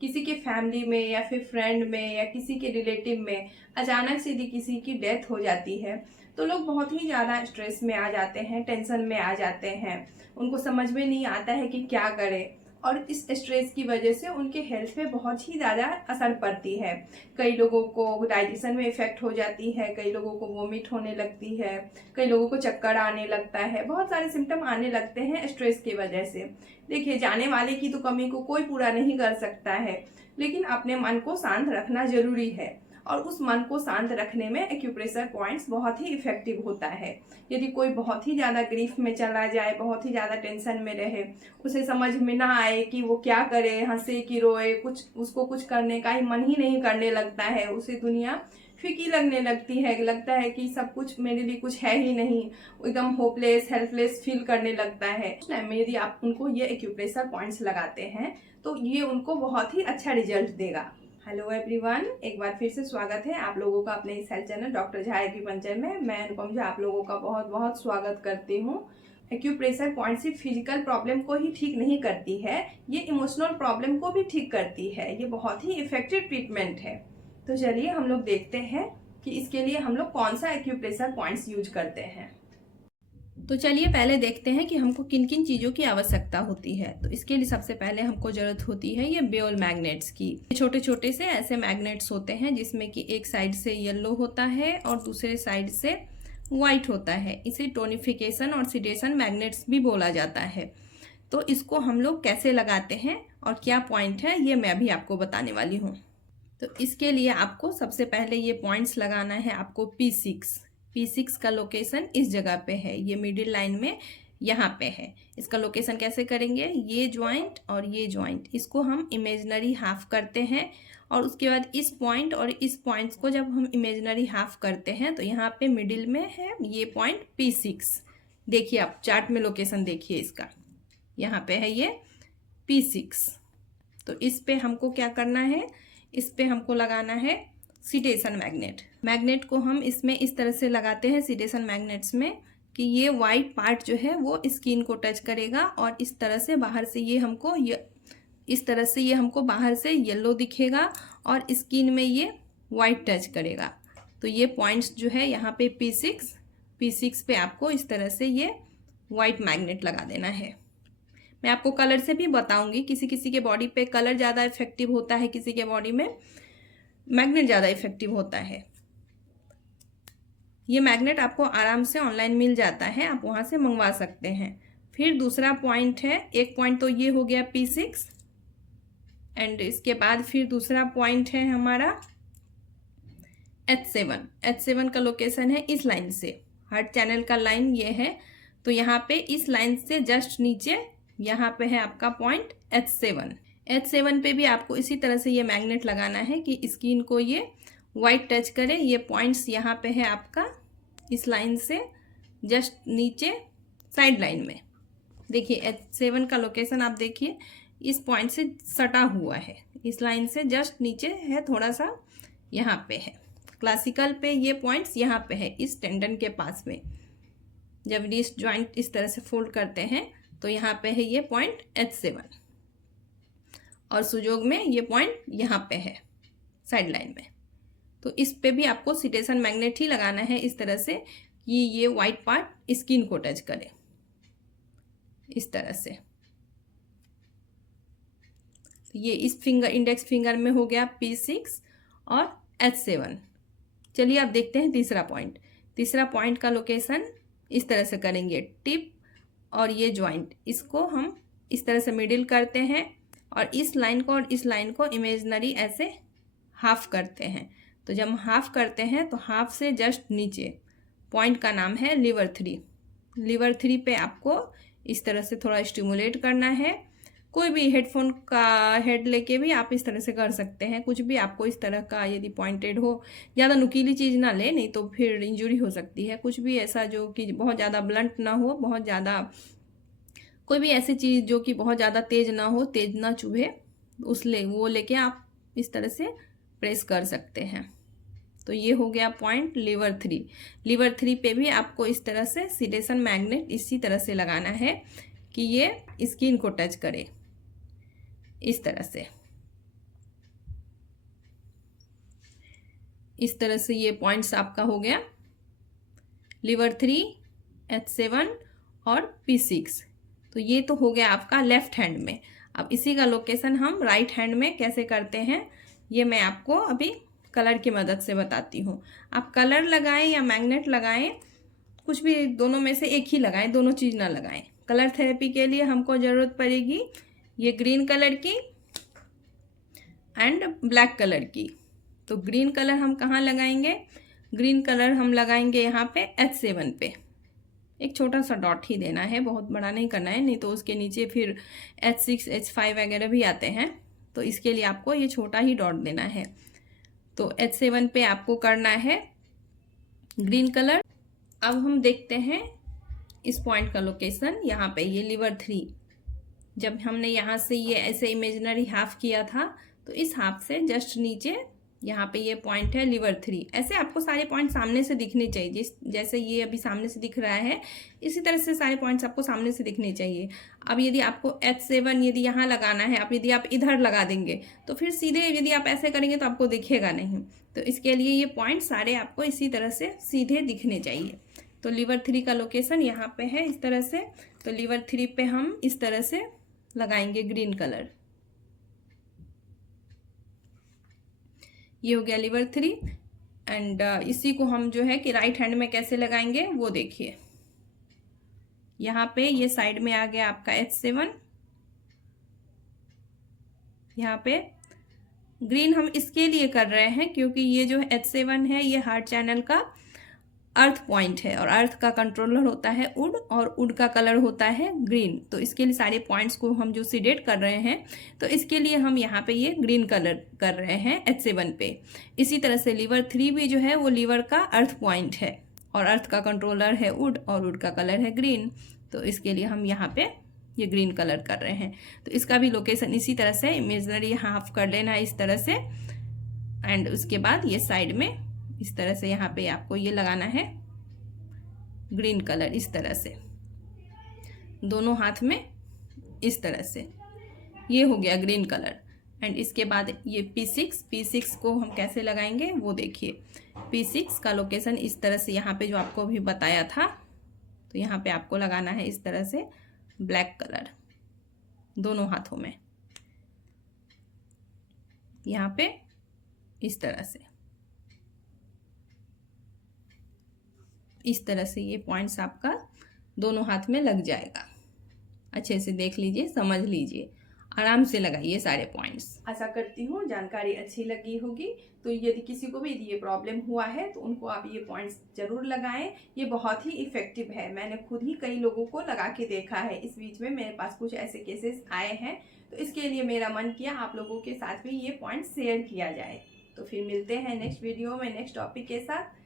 किसी के फैमिली में या फिर फ्रेंड में या किसी के रिलेटिव में अचानक से यदि किसी की डेथ हो जाती है तो लोग बहुत ही ज़्यादा स्ट्रेस में आ जाते हैं, टेंशन में आ जाते हैं। उनको समझ में नहीं आता है कि क्या करें, और इस स्ट्रेस की वजह से उनके हेल्थ पे बहुत ही ज़्यादा असर पड़ती है। कई लोगों को डाइजेशन में इफेक्ट हो जाती है, कई लोगों को वोमिट होने लगती है, कई लोगों को चक्कर आने लगता है, बहुत सारे सिम्टम आने लगते हैं स्ट्रेस की वजह से। देखिए, जाने वाले की तो कमी को कोई पूरा नहीं कर सकता है, लेकिन अपने मन को शांत रखना जरूरी है। और उस मन को शांत रखने में एक्यूप्रेशर पॉइंट्स बहुत ही इफेक्टिव होता है। यदि कोई बहुत ही ज़्यादा ग्रीफ में चला जाए, बहुत ही ज़्यादा टेंशन में रहे, उसे समझ में ना आए कि वो क्या करे, हंसे कि रोए, कुछ उसको कुछ करने का ही मन ही नहीं करने लगता है, उसे दुनिया फीकी लगने लगती है, लगता है कि सब कुछ मेरे लिए कुछ है ही नहीं, एकदम होपलेस हेल्पलेस फील करने लगता है। उस टाइम में यदि आप उनको ये एक्यूप्रेशर पॉइंट्स लगाते हैं तो ये उनको बहुत ही अच्छा रिजल्ट देगा। हेलो एवरीवन, एक बार फिर से स्वागत है आप लोगों का अपने इस health channel doctor Jha acupuncture में। मैं अनुपम झा आप लोगों का बहुत बहुत स्वागत करती हूँ। एक्यूप्रेशर पॉइंट सिर्फ फिजिकल प्रॉब्लम को ही ठीक नहीं करती है, ये इमोशनल प्रॉब्लम को भी ठीक करती है। ये बहुत ही इफेक्टिव ट्रीटमेंट है। तो चलिए हम लोग देखते हैं कि इसके लिए हम लोग कौन सा एक्यूप्रेशर पॉइंट्स यूज करते हैं। तो चलिए पहले देखते हैं कि हमको किन किन चीज़ों की आवश्यकता होती है। तो इसके लिए सबसे पहले हमको ज़रूरत होती है ये बेल मैग्नेट्स की। छोटे छोटे से ऐसे मैग्नेट्स होते हैं जिसमें कि एक साइड से येलो होता है और दूसरे साइड से वाइट होता है। इसे टोनिफिकेशन और सिडेशन मैग्नेट्स भी बोला जाता है। तो इसको हम लोग कैसे लगाते हैं और क्या पॉइंट है ये मैं अभी आपको बताने वाली हूँ। तो इसके लिए आपको सबसे पहले ये पॉइंट्स लगाना है आपको P6 का लोकेशन इस जगह पे है, ये मिडिल लाइन में यहाँ पे है। इसका लोकेशन कैसे करेंगे, ये ज्वाइंट और ये ज्वाइंट, इसको हम इमेजिनरी हाफ करते हैं और उसके बाद इस पॉइंट और इस पॉइंट्स को जब हम इमेजिनरी हाफ करते हैं तो यहाँ पे मिडिल में है ये पॉइंट P6। देखिए आप चार्ट में लोकेशन देखिए इसका, यहाँ पे है ये P6। तो इस पे हमको क्या करना है, इस पे हमको लगाना है सिडेशन मैग्नेट को हम इसमें इस तरह से लगाते हैं सिडेशन मैग्नेट्स में कि ये वाइट पार्ट जो है वो स्किन को टच करेगा और इस तरह से बाहर से ये हमको इस तरह से ये हमको बाहर से येलो दिखेगा और स्किन में ये वाइट टच करेगा। तो ये पॉइंट्स जो है यहाँ पे P6 पे आपको इस तरह से ये वाइट मैग्नेट लगा देना है। मैं आपको कलर से भी बताऊंगी, किसी किसी के बॉडी पे कलर ज़्यादा इफेक्टिव होता है, किसी के बॉडी में मैग्नेट ज़्यादा इफेक्टिव होता है। ये मैग्नेट आपको आराम से ऑनलाइन मिल जाता है, आप वहाँ से मंगवा सकते हैं। फिर दूसरा पॉइंट है, एक पॉइंट तो ये हो गया P6 एंड इसके बाद फिर दूसरा पॉइंट है हमारा H7 का लोकेशन है इस लाइन से, हार्ट चैनल का लाइन ये है। तो यहाँ पे इस लाइन से जस्ट नीचे यहाँ पे है आपका पॉइंट H7 पे भी आपको इसी तरह से ये मैग्नेट लगाना है कि स्किन को ये वाइट टच करे। ये पॉइंट्स यहाँ पे है आपका इस लाइन से जस्ट नीचे साइड लाइन में। देखिए H7 का लोकेशन आप देखिए इस पॉइंट से सटा हुआ है, इस लाइन से जस्ट नीचे है, थोड़ा सा यहाँ पे है। क्लासिकल पे ये पॉइंट्स यहाँ पे है इस टेंडन के पास में। जब रिस्ट ज्वाइंट इस तरह से फोल्ड करते हैं तो यहाँ पे है ये पॉइंट H7 और सुजोग में ये पॉइंट यहाँ पे है साइड लाइन में। तो इस पे भी आपको सिटेशन मैग्नेट ही लगाना है इस तरह से कि ये वाइट पार्ट स्किन को टच करे इस तरह से। तो ये इस फिंगर इंडेक्स फिंगर में हो गया P6 और H7। चलिए अब देखते हैं तीसरा पॉइंट का लोकेशन इस तरह से करेंगे, टिप और ये ज्वाइंट, इसको हम इस तरह से मिडिल करते हैं और इस लाइन को और इस लाइन को इमेजिनरी ऐसे हाफ करते हैं। तो जब हम हाफ करते हैं तो हाफ से जस्ट नीचे पॉइंट का नाम है लीवर 3 पे आपको इस तरह से थोड़ा स्टिमुलेट करना है। कोई भी हेडफोन का हेड लेके भी आप इस तरह से कर सकते हैं, कुछ भी आपको इस तरह का यदि पॉइंटेड हो, ज़्यादा नुकीली चीज़ ना ले, नहीं तो फिर इंजरी हो सकती है। कुछ भी ऐसा जो कि बहुत ज़्यादा ब्लंट ना हो, बहुत ज़्यादा कोई भी ऐसी चीज़ जो कि बहुत ज़्यादा तेज़ ना हो, तेज़ ना चुभे, वो लेके आप इस तरह से प्रेस कर सकते हैं। तो ये हो गया पॉइंट लीवर 3 पे भी आपको इस तरह से सिडेशन मैग्नेट इसी तरह से लगाना है कि ये स्किन को टच करे इस तरह से। इस तरह से ये पॉइंट्स आपका हो गया लीवर 3, H7 और P6। तो ये तो हो गया आपका लेफ्ट हैंड में। अब इसी का लोकेशन हम राइट हैंड में कैसे करते हैं ये मैं आपको अभी कलर की मदद से बताती हूँ। आप कलर लगाएं या मैग्नेट लगाएं, कुछ भी दोनों में से एक ही लगाएं, दोनों चीज़ ना लगाएं। कलर थेरेपी के लिए हमको ज़रूरत पड़ेगी ये ग्रीन कलर की एंड ब्लैक कलर की। तो ग्रीन कलर हम कहाँ लगाएंगे? ग्रीन कलर हम लगाएंगे यहाँ पे H7 पे। एक छोटा सा डॉट ही देना है, बहुत बड़ा नहीं करना है, नहीं तो उसके नीचे फिर H6, H5 वगैरह भी आते हैं। तो इसके लिए आपको ये छोटा ही डॉट देना है। तो H7 पे आपको करना है ग्रीन कलर। अब हम देखते हैं इस पॉइंट का लोकेशन। यहाँ पे ये लीवर 3, जब हमने यहाँ से ये ऐसे इमेजिनरी हाफ किया था तो इस हाफ से जस्ट नीचे यहाँ पे ये पॉइंट है लीवर 3। ऐसे आपको सारे पॉइंट सामने से दिखने चाहिए, जैसे ये अभी सामने से दिख रहा है इसी तरह से सारे पॉइंट्स आपको सामने से दिखने चाहिए। अब यदि आपको H7 यदि यहाँ लगाना है, यदि आप इधर लगा देंगे तो फिर सीधे यदि आप ऐसे करेंगे तो आपको दिखेगा नहीं। तो इसके लिए ये पॉइंट सारे आपको इसी तरह से सीधे दिखने चाहिए। तो लीवर 3 का लोकेशन यहाँ पे है इस तरह से। तो लीवर 3 पे हम इस तरह से लगाएंगे ग्रीन कलर। ये हो गया लीवर 3 एंड इसी को हम जो है कि राइट हैंड में कैसे लगाएंगे वो देखिए। यहाँ पे ये साइड में आ गया आपका H7। यहाँ पे ग्रीन हम इसके लिए कर रहे हैं क्योंकि ये जो H7 है ये हार्ट चैनल का अर्थ पॉइंट है और अर्थ का कंट्रोलर होता है वुड और वुड का कलर होता है ग्रीन। तो इसके लिए सारे पॉइंट्स को हम जो सीडेट कर रहे हैं तो इसके लिए हम यहाँ पे ये ग्रीन कलर कर रहे हैं H7 पे। इसी तरह से लीवर 3 भी जो है वो लीवर का अर्थ पॉइंट है और अर्थ का कंट्रोलर है वुड और वुड का कलर है ग्रीन। तो इसके लिए हम यहाँ पे ये ग्रीन कलर कर रहे हैं। तो इसका भी लोकेशन इसी तरह से इमेजिनरी हाफ कर लेना इस तरह से एंड उसके बाद ये साइड में इस तरह से यहाँ पे आपको ये लगाना है ग्रीन कलर इस तरह से दोनों हाथ में इस तरह से। ये हो गया ग्रीन कलर एंड इसके बाद ये P6 को हम कैसे लगाएंगे वो देखिए। P6 का लोकेशन इस तरह से यहाँ पे जो आपको भी बताया था। तो यहाँ पे आपको लगाना है इस तरह से ब्लैक कलर दोनों हाथों में, यहाँ पे इस तरह से। इस तरह से ये पॉइंट्स आपका दोनों हाथ में लग जाएगा। अच्छे से देख लीजिए, समझ लीजिए, आराम से लगाइए सारे पॉइंट्स। आशा करती हूँ जानकारी अच्छी लगी होगी। तो यदि किसी को भी ये प्रॉब्लम हुआ है तो उनको आप ये पॉइंट्स जरूर लगाएं। ये बहुत ही इफेक्टिव है, मैंने खुद ही कई लोगों को लगा के देखा है। इस बीच में मेरे पास कुछ ऐसे केसेस आए हैं तो इसके लिए मेरा मन किया आप लोगों के साथ भी ये पॉइंट्स शेयर किया जाए। तो फिर मिलते हैं नेक्स्ट वीडियो में नेक्स्ट टॉपिक के साथ।